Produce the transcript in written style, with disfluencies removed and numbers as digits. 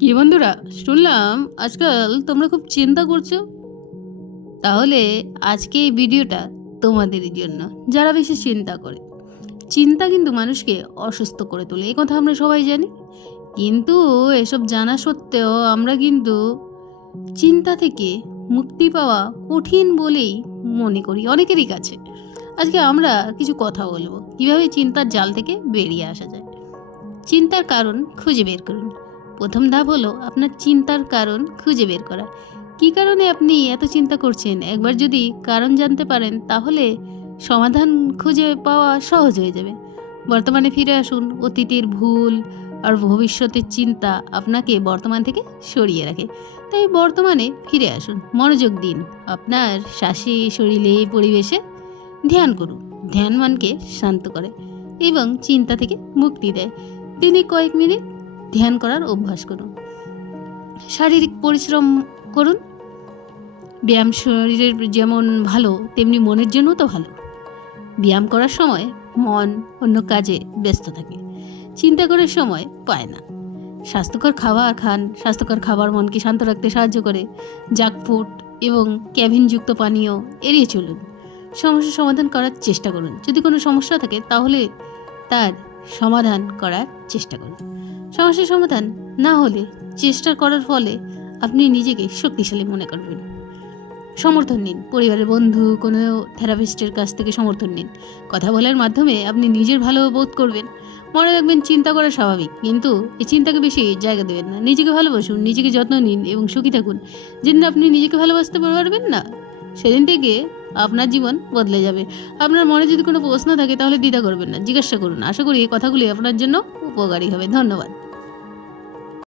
কি বন্ধুরা, শুনলাম আজকাল তোমরা খুব চিন্তা করছো। তাহলে আজকে এই ভিডিওটা তোমাদেরই জন্য, যারা বেশি চিন্তা করে। চিন্তা কিন্তু মানুষকে অসুস্থ করে তোলে, এই কথা আমরা সবাই জানি। কিন্তু এসব জানা সত্ত্বেও আমরা কিন্তু চিন্তা থেকে মুক্তি পাওয়া কঠিন বলেই মনে করি অনেকেরই কাছে। আজকে আমরা কিছু কথা বলবো কিভাবে চিন্তার জাল থেকে বেরিয়ে আসা যায়। চিন্তার কারণ খুঁজে বের করুন। প্রথম ধাপ হলো আপনার চিন্তার কারণ খুঁজে বের করা। কী কারণে আপনি এত চিন্তা করছেন, একবার যদি কারণ জানতে পারেন তাহলে সমাধান খুঁজে পাওয়া সহজ হয়ে যাবে। বর্তমানে ফিরে আসুন। অতীতের ভুল আর ভবিষ্যতের চিন্তা আপনাকে বর্তমান থেকে সরিয়ে রাখে। তাই বর্তমানে ফিরে আসুন, মনোযোগ দিন আপনার শ্বাসে, শরীরে, পরিবেশে। ধ্যান করুন। ধ্যান মনকে শান্ত করে এবং চিন্তা থেকে মুক্তি দেয়। দিনে কয়েক মিনিট ধ্যান করার অভ্যাস করুন। শারীরিক পরিশ্রম করুন। ব্যায়াম শরীরের যেমন ভালো তেমনি মনের জন্যও তো ভালো। ব্যায়াম করার সময় মন অন্য কাজে ব্যস্ত থাকে, চিন্তা করার সময় পায় না। স্বাস্থ্যকর খাবার খান। স্বাস্থ্যকর খাবার মনকে শান্ত রাখতে সাহায্য করে। জাঙ্ক ফুড এবং ক্যাফিনযুক্ত পানীয় এড়িয়ে চলুন। সমস্যা সমাধান করার চেষ্টা করুন। যদি কোনো সমস্যা থাকে তাহলে তার সমাধান করার চেষ্টা করুন। সমস্যার সমাধান না হলে চেষ্টা করার ফলে আপনি নিজেকে শক্তিশালী মনে করবেন। সমর্থন নিন। পরিবারের বন্ধু, কোনো থেরাপিস্টের কাছ থেকে সমর্থন নিন। কথা বলার মাধ্যমে আপনি নিজের ভালো বোধ করবেন। মনে রাখবেন, চিন্তা করা স্বাভাবিক, কিন্তু এই চিন্তাকে বেশি জায়গা দেবেন না। নিজেকে ভালোবাসুন, নিজেকে যত্ন নিন এবং সুখী থাকুন। যেদিন আপনি নিজেকে ভালোবাসতে পারবেন না, সেদিন থেকে আপনার জীবন বদলে যাবে। আপনার মনে যদি কোনো প্রশ্ন থাকে তাহলে দ্বিধা করবেন না, জিজ্ঞাসা করুন। আশা করি এই কথাগুলি আপনার জন্য উপকারী হবে। ধন্যবাদ।